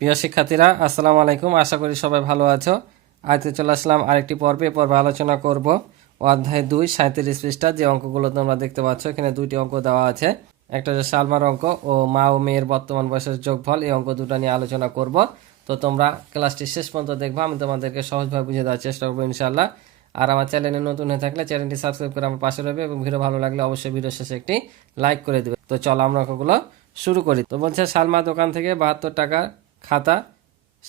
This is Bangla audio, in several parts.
প্রিয় শিক্ষার্থীরা, আসসালামু আলাইকুম। আশা করি সবাই ভালো আছো। আজকে চলে আসলাম আরেকটি পর্বে। পর্বে আলোচনা করব অধ্যায় দুই সাঁত্রিশ পৃষ্ঠা যে অঙ্কগুলো তোমরা দেখতে পাচ্ছ, এখানে দুইটি অঙ্ক দেওয়া আছে। একটা হচ্ছে সালমার অঙ্ক ও মা ও মেয়ের বর্তমান বয়সের যোগফল। এই অঙ্ক দুটো নিয়ে আলোচনা করব। তো তোমরা ক্লাসটি শেষ পর্যন্ত দেখব। আমি তোমাদেরকে সহজভাবে বুঝে দেওয়ার চেষ্টা করব ইনশাল্লাহ আর আমার চ্যানেলে নতুন হয়ে থাকলে চ্যানেলটি সাবস্ক্রাইব করে আমার পাশে রবে এবং ভিডিও ভালো লাগলে অবশ্যই ভিডিও শেষে একটি লাইক করে দেবে। তো চলো আমরা অঙ্কগুলো শুরু করি। তো বলছে সালমা দোকান থেকে বাহাত্তর টাকা খাতা,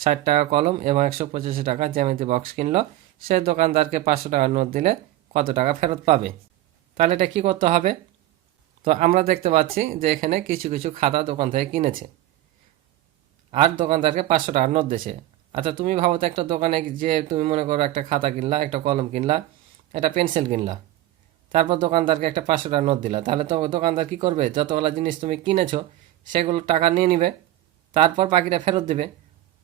ষাট টাকা কলম এবং একশো পঁচাশি টাকা জ্যামিতি বক্স কিনলো। সে দোকানদারকে পাঁচশো টাকা নোট দিলে কত টাকা ফেরত পাবে? তাহলে এটা কি করতে হবে? তো আমরা দেখতে পাচ্ছি যে এখানে কিছু কিছু খাতা দোকান থেকে কিনেছে। আর দোকানদারকে পাঁচশো টাকার নোট দিয়েছে। আচ্ছা তুমি ভাবো তো একটা দোকানে যে তুমি মনে করো একটা খাতা কিনলা, একটা কলম কিনলা, একটা পেন্সিল কিনলা। তারপর দোকানদারকে একটা পাঁচশো টাকার নোট দিলা। তাহলে তো দোকানদার কী করবে? যতগুলো জিনিস তুমি কিনেছো, সেগুলো টাকা নিয়ে নিবে। তারপর পাখিটা ফেরত দেবে।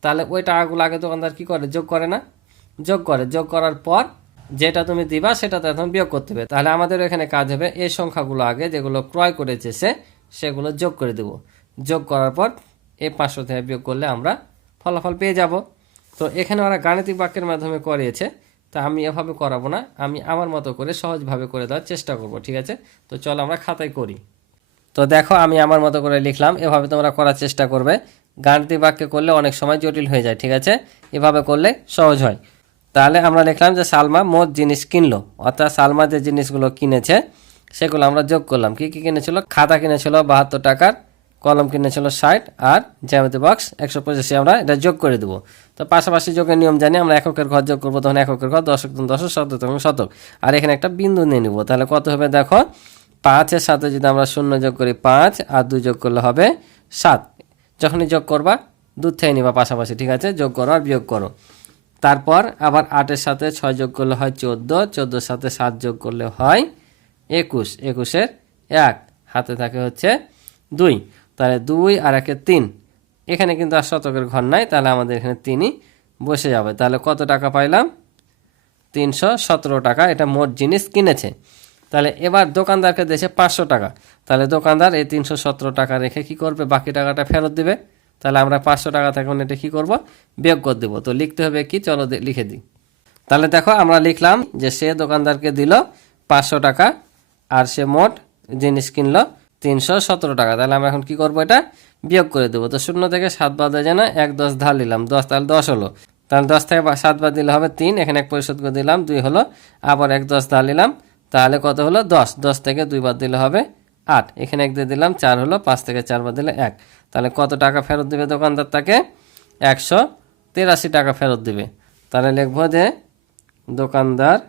তাহলে ওই টাকাগুলো আগে দোকানদার কি করে? যোগ করে না? যোগ করে। যোগ করার পর যেটা তুমি দিবা সেটা তখন বিয়োগ করতে হবে। তাহলে আমাদের এখানে কাজ হবে এই সংখ্যাগুলো আগে, যেগুলো ক্রয় করেছে সে, সেগুলো যোগ করে দেব। যোগ করার পর এই পাঁচশো থেকে বিয়োগ করলে আমরা ফলাফল পেয়ে যাব। তো এখানে ওরা গাণিতিক বাক্যের মাধ্যমে করিয়েছে। তা আমি এভাবে করাবো না। আমি আমার মতো করে সহজভাবে করে দেওয়ার চেষ্টা করব, ঠিক আছে? তো চলো আমরা খাতায় করি। তো দেখো, আমি আমার মতো করে লিখলাম। এভাবে তোমরা করার চেষ্টা করবে। গাণিতিক বাক্যে করলে অনেক সময় জটিল হয়ে যায়, ঠিক আছে? এভাবে করলে সহজ হয়। তাহলে আমরা লিখলাম যে সালমা মোট জিনিস কিনলো, অর্থাৎ সালমা যে জিনিসগুলো কিনেছে, সেগুলো আমরা যোগ করলাম। কি কি কিনেছিল? খাতা কিনেছিল বাহাত্তর টাকার, কলম কিনেছিল ষাট, আর জ্যামিতি বক্স একশো পঁচাশি। আমরা এটা যোগ করে দেবো। তো পাশাপাশি যোগের নিয়ম জানি, আমরা এককের ঘর যোগ করব, তখন এককের ঘর দশক তখন দশক, শতক তখন শতক। আর এখানে একটা বিন্দু নিয়ে নিব। তাহলে কত হবে দেখো? পাঁচের সাথে যদি আমরা শূন্য যোগ করি পাঁচ, আর দুই যোগ করলে হবে সাত। যখনই যোগ করবা, দুধ থেকে নিবা পাশাপাশি, ঠিক আছে? যোগ করো আর বিয়োগ করো। তারপর আবার আটের সাথে ছয় যোগ করলে হয় চোদ্দ, চোদ্দোর সাথে সাত যোগ করলে হয় একুশ। একুশের এক, হাতে থাকে হচ্ছে দুই। তাহলে দুই আর একে তিন। এখানে কিন্তু আর শতকের ঘর নাই, তাহলে আমাদের এখানে তিনই বসে যাবে। তাহলে কত টাকা পাইলাম? তিনশো সতেরো টাকা। এটা মোট জিনিস কিনেছে। তাহলে এবার দোকানদারকে দিয়েছে পাঁচশো টাকা। তাহলে দোকানদার এই তিনশো সতেরো টাকা রেখে কি করবে? বাকি টাকাটা ফেরত দিবে। তাহলে আমরা পাঁচশো টাকা থেকে এটা কি করব? বিয়োগ করে দেবো। তো লিখতে হবে কি? চলো লিখে দিই। তাহলে দেখো আমরা লিখলাম যে সে দোকানদারকে দিল পাঁচশো টাকা আর সে মোট জিনিস কিনলো তিনশো সতেরো টাকা। তাহলে আমরা এখন কি করব এটা? বিয়োগ করে দেবো। তো শূন্য থেকে সাত বাদ যায় না এক দশ ধার নিলাম। দশ, তাহলে দশ হলো। তাহলে দশ থেকে সাত বাদ দিলে হবে তিন। এখানে এক পরিশোধ করে দিলাম। দুই হলো। আবার এক দশ ধার নিলাম। তাহলে কত হলো? দশ। দশ থেকে দুই বাদ দিলে হবে আট। এখানে এক দিয়ে দিলাম, চার হলো, পাঁচ থেকে চার বাদ দিলে এক। তাহলে কত টাকা ফেরত দেবে দোকানদার তাকে? একশো তেরাশি টাকা ফেরত দেবে। তাহলে লিখব যে দোকানদার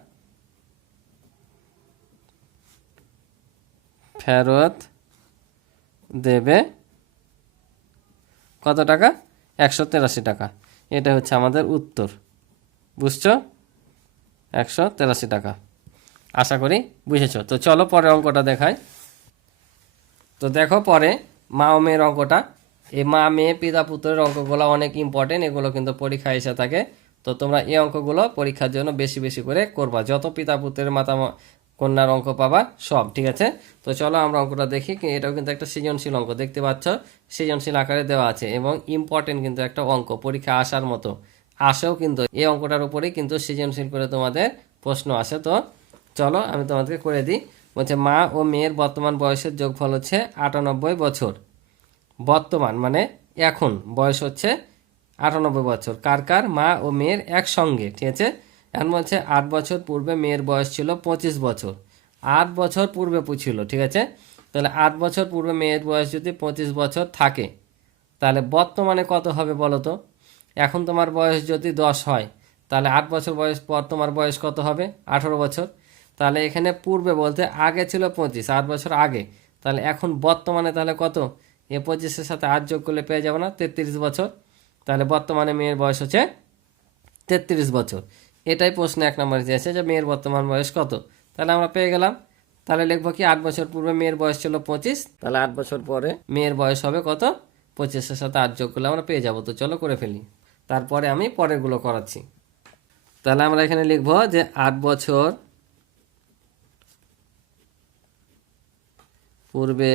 ফেরত দেবে কত টাকা? একশো তেরাশি টাকা। এটা হচ্ছে আমাদের উত্তর। বুঝছ? একশো তেরাশি টাকা। আশা করি বুঝেছ। তো চলো পরে অঙ্কটা দেখাই। তো দেখো পরে মা ও মেয়ের অঙ্কটা। এই মা, মেয়ে, পিতা, পুত্রের অঙ্কগুলো অনেক ইম্পর্টেন্ট এগুলো কিন্তু পরীক্ষায় এসে থাকে। তো তোমরা এই অঙ্কগুলো পরীক্ষার জন্য বেশি বেশি করে করবা। যত পিতা, পুত্রের মাতা কন্যার অঙ্ক পাবা সব, ঠিক আছে? তো চলো আমরা অঙ্কটা দেখি এটাও কিন্তু একটা সৃজনশীল অঙ্ক, দেখতে পাচ্ছ? সৃজনশীল আকারে দেওয়া আছে এবং ইম্পর্টেন্ট কিন্তু একটা অঙ্ক, পরীক্ষা আসার মতো। আসেও কিন্তু এই অঙ্কটার উপরেই কিন্তু সৃজনশীল করে তোমাদের প্রশ্ন আসে। তো চলো আমি তোমাদেরকে করে দিই। বলছে, মা ও মেয়ের বর্তমান বয়সের যোগফল হচ্ছে আটানব্বই বছর। বর্তমান মানে এখন, বয়স হচ্ছে আটানব্বই বছর। কার কার? মা ও মেয়ের একসঙ্গে, ঠিক আছে? এখন বলছে, আট বছর পূর্বে মেয়ের বয়স ছিল পঁচিশ বছর। আট বছর পূর্বে ছিল ঠিক আছে? তাহলে আট বছর পূর্বে মেয়ের বয়স যদি পঁচিশ বছর থাকে, তাহলে বর্তমানে কত হবে বলো তো? এখন তোমার বয়স যদি দশ হয়, তাহলে আট বছর বয়স পর তোমার বয়স কত হবে? আঠেরো বছর। তাহলে এখানে পূর্বে বলতে আগে ছিল পঁচিশ, আট বছর আগে। তাহলে এখন বর্তমানে তাহলে কত? এ পঁচিশের সাথে আট যোগ করলে পেয়ে যাব না, তেত্রিশ বছর। তাহলে বর্তমানে মেয়ের বয়স হচ্ছে তেত্রিশ বছর। এটাই প্রশ্ন এক নম্বরে চেয়েছে যে মেয়ের বর্তমান বয়স কত? তাহলে আমরা পেয়ে গেলাম। তাহলে লিখব কি আট বছর পূর্বে মেয়ের বয়স ছিল পঁচিশ, তাহলে আট বছর পরে মেয়ের বয়স হবে কত? পঁচিশের সাথে আট যোগ করলে আমরা পেয়ে যাব। তো চলো করে ফেলি। তারপরে আমি পরেরগুলো করাচ্ছি। তাহলে আমরা এখানে লিখব যে আট বছর পূর্বে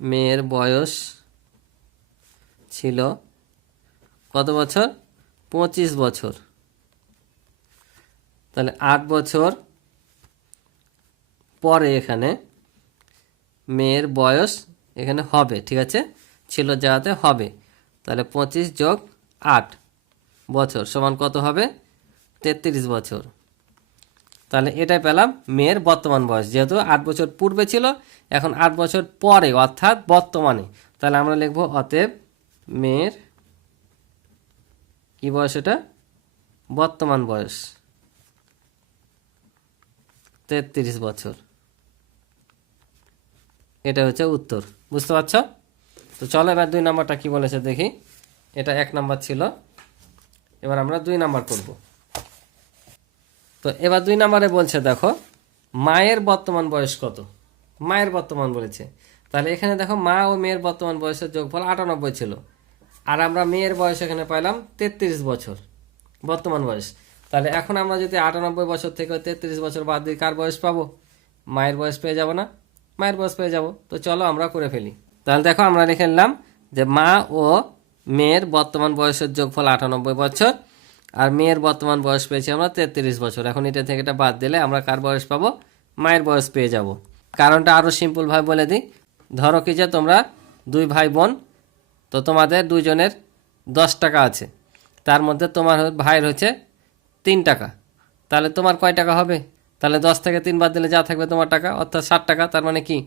মেয়ের বয়স ছিল কত বছর? পঁচিশ বছর। তাহলে আট বছর পরে এখানে মেয়ের বয়স এখানে হবে, ঠিক আছে? ছিল যাতে হবে। তাহলে পঁচিশ যোগ আট বছর সমান কত হবে? তেত্রিশ বছর। তাহলে এটাই পেলাম মেয়ের বর্তমান বয়স। যেহেতু আট বছর পূর্বে ছিল, এখন আট বছর পরে, অর্থাৎ বর্তমানে। তাহলে আমরা লিখব অতএব মেয়ের কি বয়স এটা? বর্তমান বয়স। তেত্রিশ বছর। এটা হচ্ছে উত্তর। বুঝতে পারছ? তো চলো এবার দুই নাম্বারটা কি বলেছে দেখি। এটা এক নাম্বার ছিল। এবার আমরা দুই নাম্বার করব তো এবার দুই নম্বরে বলছে, দেখো, মায়ের বর্তমান বয়স কত? মায়ের বর্তমান বলেছে। তাহলে এখানে দেখো, মা ও মেয়ের বর্তমান বয়সের যোগফল আটানব্বই ছিল। আর আমরা মেয়ের বয়স এখানে পাইলাম তেত্রিশ বছর, বর্তমান বয়স। তাহলে এখন আমরা যদি আটানব্বই বছর থেকে তেত্রিশ বছর বাদ দিয়ে কার বয়স পাবো? মায়ের বয়স পেয়ে যাব না? মায়ের বয়স পেয়ে যাব। তো চলো আমরা করে ফেলি। তাহলে দেখো আমরা লিখে নিলাম যে মা ও মেয়ের বর্তমান বয়সের যোগফল আটানব্বই বছর আর মেয়ের বর্তমান বয়স পেয়েছি আমরা তেত্রিশ বছর। এখন এটা থেকে এটা বাদ দিলে আমরা কার বয়স পাবো? মায়ের বয়স পেয়ে যাব। কারণটা আরও সিম্পলভাবে বলে দিই। ধরো কি যে তোমরা দুই ভাই বোন তো তোমাদের দুজনের দশ টাকা আছে। তার মধ্যে তোমার ভাইয়ের হচ্ছে তিন টাকা। তাহলে তোমার কয় টাকা হবে? তাহলে দশ থেকে তিন বাদ দিলে যা থাকবে তোমার টাকা, অর্থাৎ ষাট টাকা। তার মানে কি?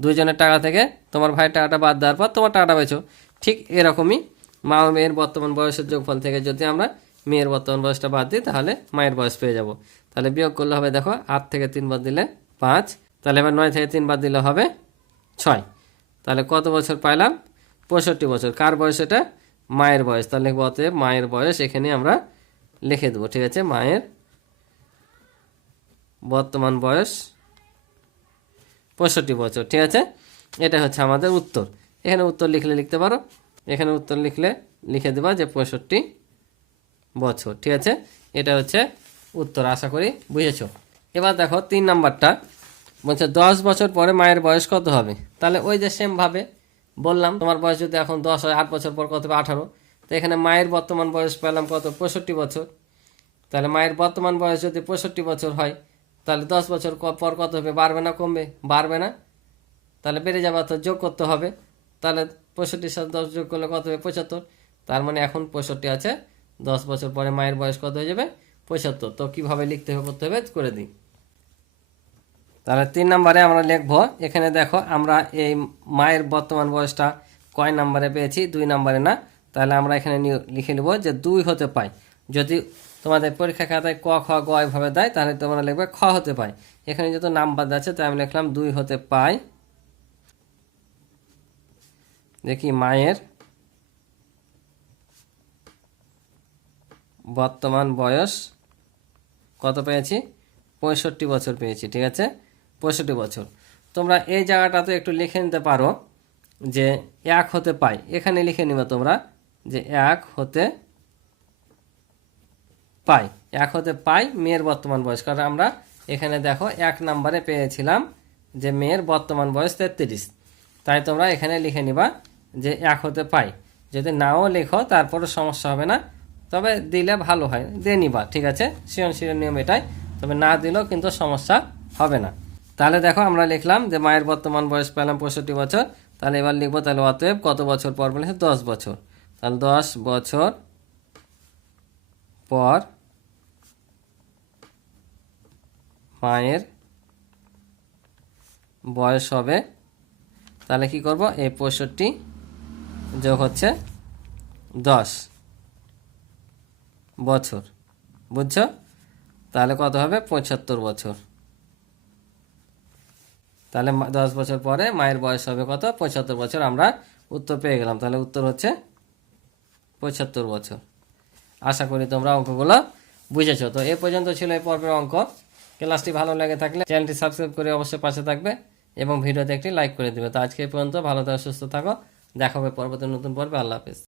দুইজনের টাকা থেকে তোমার ভাইয়ের টাকাটা বাদ দেওয়ার পর তোমার টাকাটা বেছো ঠিক এরকমই মা মেয়ের বর্তমান বয়সের যোগফল থেকে যদি আমরা মেয়ের বর্তমান বয়সটা বাদ দিই তাহলে মায়ের বয়স পেয়ে যাব। তাহলে বিয়োগ করলে হবে দেখো আট থেকে তিন বাদ দিলে পাঁচ, তাহলে এবার নয় থেকে তিন বাদ দিলে হবে ছয়। তাহলে কত বছর পাইলাম? পঁয়ষট্টি বছর। কার বয়স এটা? মায়ের বয়স। তাহলে লিখব অতএব মায়ের বয়স এখানে আমরা লিখে দেবো, ঠিক আছে? মায়ের বর্তমান বয়স পঁয়ষট্টি বছর, ঠিক আছে? এটা হচ্ছে আমাদের উত্তর। এখানে উত্তর লিখলে লিখতে পারো। এখানে উত্তর লিখলে লিখে দেবা যে পঁয়ষট্টি বছর, ঠিক আছে? এটা হচ্ছে উত্তর, আশা করি বুঝেছ। এবার দেখো তিন নাম্বারটা। বলছে, দশ বছর পরে মায়ের বয়স কত হবে? তাহলে ওই যে সেমভাবে বললাম, তোমার বয়স যদি এখন দশ হয়, আট বছর পর কত হবে? আঠারো। তো এখানে মায়ের বর্তমান বয়স পেলাম কত? পঁয়ষট্টি বছর। তাহলে মায়ের বর্তমান বয়স যদি পঁয়ষট্টি বছর হয়, তাহলে দশ বছর পর কত হবে? বাড়বে না, কমবে? বাড়বে না। তাহলে বেড়ে যাবে, অর্থাৎ যোগ করতে হবে। তাহলে পঁয়ষট্টির সাথে দশ যোগ করলে কত হবে? পঁচাত্তর। তার মানে এখন পঁয়ষট্টি আছে দশ বছর পরে মায়ের বয়স কত হয়ে যাবে? পঁচাত্তর। তো কীভাবে লিখতে হবে করতে হবে? করে দিই। তাহলে তিন নম্বরে আমরা লিখব, এখানে দেখো আমরা এই মায়ের বর্তমান বয়সটা কয় নম্বরে পেয়েছি? দুই নম্বরে না? তাহলে আমরা এখানে লিখে নেব যে দুই হতে পাই যদি তোমাদের পরীক্ষা খাতায় ক, খ, গ এভাবে দেয়, তাহলে তোমরা লিখবে খ হতে পাই এখানে যেহেতু নাম্বার আছে, তাই আমি লিখলাম দুই হতে পাই দেখি মায়ের বর্তমান বয়স কত পেয়েছি? পঁয়ষট্টি বছর পেয়েছি, ঠিক আছে? পঁয়ষট্টি বছর। তোমরা এই জায়গাটাতে একটু লিখে নিতে পারো যে এক হতে পাই। এখানে লিখে নিবে তোমরা যে এক হতে পাই। এক হতে পাই মেয়ের বর্তমান বয়স। কারণ আমরা এখানে দেখো এক নম্বরে পেয়েছিলাম যে মেয়ের বর্তমান বয়স তেত্রিশ। তাই তোমরা এখানে লিখে নিবা যে এক হতে পাই। যদি নাও লেখো তারপরও সমস্যা হবে না। তবে দিলে ভালো হয়। দিয়ে নিবা, ঠিক আছে? সৃজনশীল নিয়ম এটাই। তবে না দিলেও কিন্তু সমস্যা হবে না। তাহলে দেখো আমরা লিখলাম যে মায়ের বর্তমান বয়স পেলাম পঁয়ষট্টি বছর। তাহলে এবার লিখব তাহলে অতএব কত বছর পর বলেছে দশ বছর। তাহলে দশ বছর পর মায়ের বয়স হবে, তাহলে কি করব? এই পঁয়ষট্টি যোগ হচ্ছে দশ। বছর। বুঝছ? তাহলে কত হবে? পঁচাত্তর বছর। তাহলে দশ বছর পরে মায়ের বয়স হবে কত? পঁচাত্তর বছর আমরা উত্তর পেয়ে গেলাম। তাহলে উত্তর হচ্ছে পঁচাত্তর বছর। আশা করি তোমরা অঙ্কগুলো বুঝেছ। তো এ পর্যন্ত ছিল এই পর্বের অঙ্ক। ক্লাসটি ভালো লেগে থাকলে চ্যানেলটি সাবস্ক্রাইব করে অবশ্যই পাশে থাকবে এবং ভিডিওতে একটি লাইক করে দিবে। তো আজকে এই পর্যন্ত ভালো থাকো, সুস্থ থাকো। দেখা হবে পরবর্তী নতুন পর্বে। আল্লাহ হাফেজ।